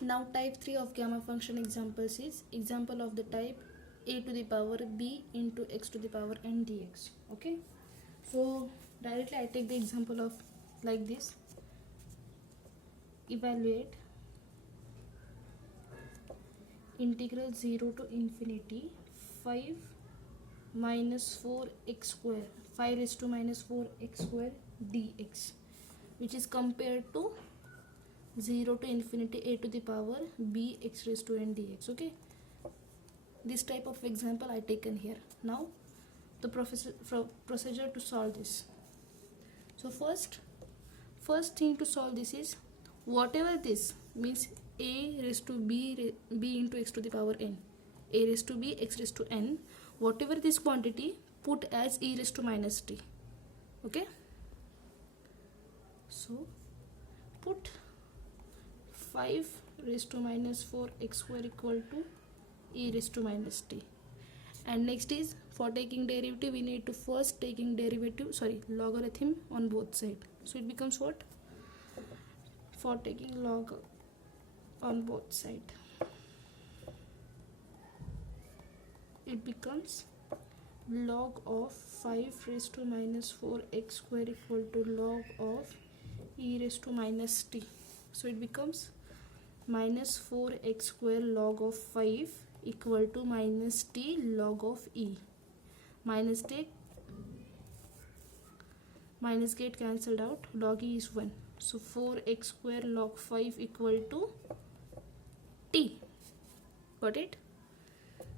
Now type 3 of gamma function examples is example of the type a to the power b into x to the power n dx. Okay, so directly I take the example of like this. Evaluate integral 0 to infinity 5 minus 4x square 5 raised to minus 4x square dx, which is compared to 0 to infinity a to the power b x raised to n dx. Okay, this type of example I taken here. Now the procedure to solve this. So first thing to solve this is whatever this means a raised to b into x to the power n, a raised to b x raised to n, whatever this quantity put as e raised to minus t. Okay, so put 5 raised to minus 4x square equal to e raised to minus t. And next is for taking derivative we need to first taking logarithm on both sides. So it becomes what? For taking log on both sides, it becomes log of 5 raised to minus 4x square equal to log of e raised to minus t. So it becomes minus 4x square log of 5 equal to minus t log of e. Minus get cancelled out, log e is 1. So 4x square log 5 equal to t. Got it?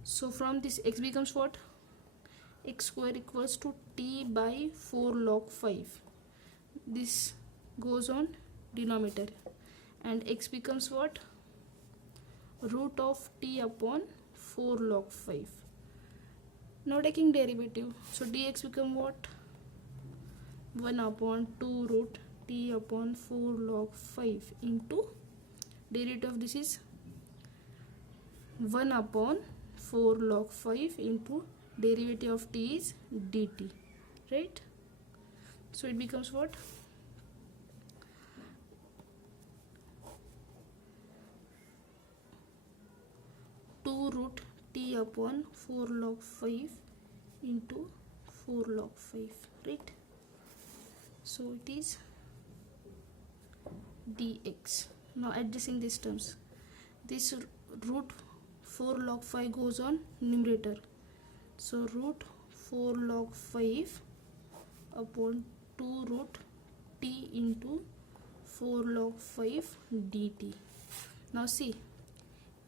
So from this x becomes what? X square equals to t by 4 log 5. This goes on denominator and x becomes what? Root of t upon 4 log 5. Now taking derivative, so dx become what? 1 upon 2 root t upon 4 log 5 into derivative of this is 1 upon 4 log 5 into derivative of t is dt, right? So it becomes what? 2 root t upon 4 log 5 into 4 log 5, right? So it is dx. Now adjusting these terms, this root 4 log 5 goes on numerator, so root 4 log 5 upon 2 root t into 4 log 5 dt. Now see,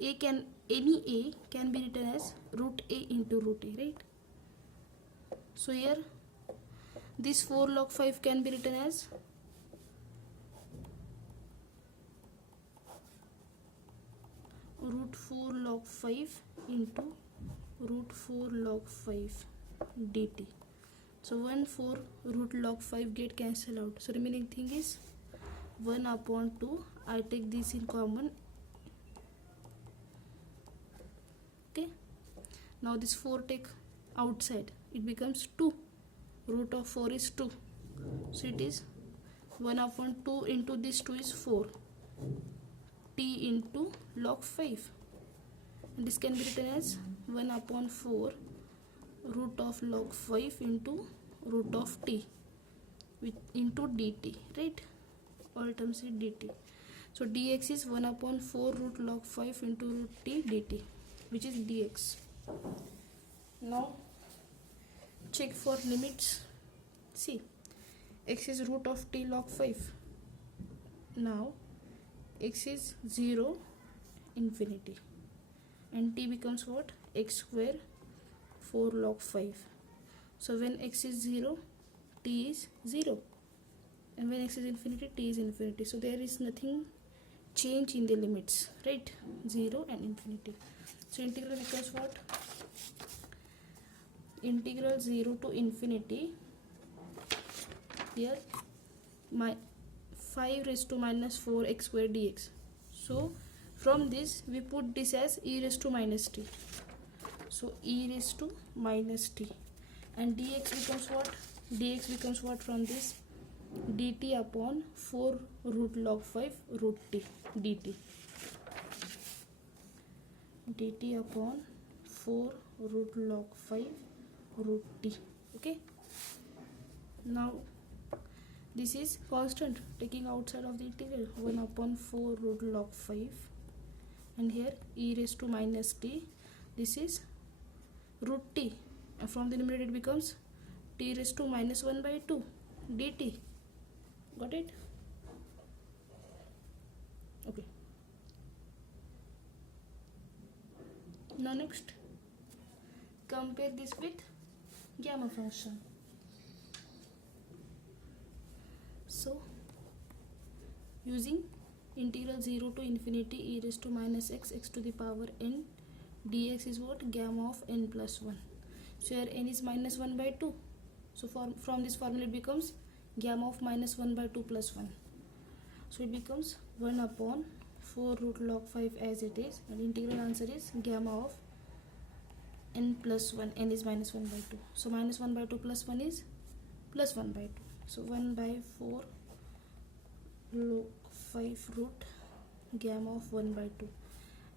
any a can be written as root a into root a, right? So here this 4 log 5 can be written as root 4 log 5 into root 4 log 5 dt. So 1 4 root log 5 get cancelled out, so remaining thing is 1 upon 2. I take this in common. Okay, now this 4 take outside, it becomes 2. Root of 4 is 2, so it is 1 upon 2 into this 2 is 4 t into log 5, and this can be written as 1 upon 4 root of log 5 into root of t with into dt, right? All terms is dt. So dx is 1 upon 4 root log 5 into root t dt, which is dx. Now check for limits. See, x is root of t log 5. Now x is 0 infinity and t becomes what? X square 4 log 5. So when x is 0, t is 0, and when x is infinity, t is infinity. So there is nothing change in the limits, right? 0 and infinity. So integral becomes what? Integral 0 to infinity, here my 5 raised to minus 4x square dx. So from this we put this as e raised to minus t. So e raised to minus t, and dx becomes what? Dx becomes what from this? Dt upon 4 root log 5 root t dt. dt upon 4 root log 5 root t. Okay, now this is constant, taking outside of the integral, 1 upon 4 root log 5, and here e raised to minus t, this is root t, and from the numerator it becomes t raised to minus 1 by 2 dt. Got it? Okay, now next compare this with gamma function. So using integral 0 to infinity e raised to minus x to the power n dx is what? Gamma of n plus 1. So here n is minus 1 by 2. So from this formula it becomes gamma of minus 1 by 2 plus 1. So it becomes 1 upon 4 root log 5 as it is, and integral answer is gamma of n plus 1. N is minus 1 by 2. So minus 1 by 2 plus 1 is plus 1 by 2. So 1 by 4 log 5 root gamma of 1 by 2,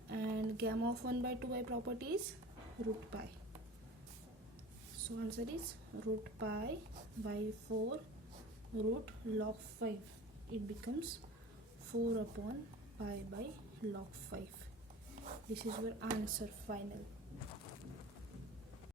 and gamma of 1 by 2 by property is root pi. So answer is root pi by 4 root log 5. It becomes 4 upon pi by log 5. This is your answer final.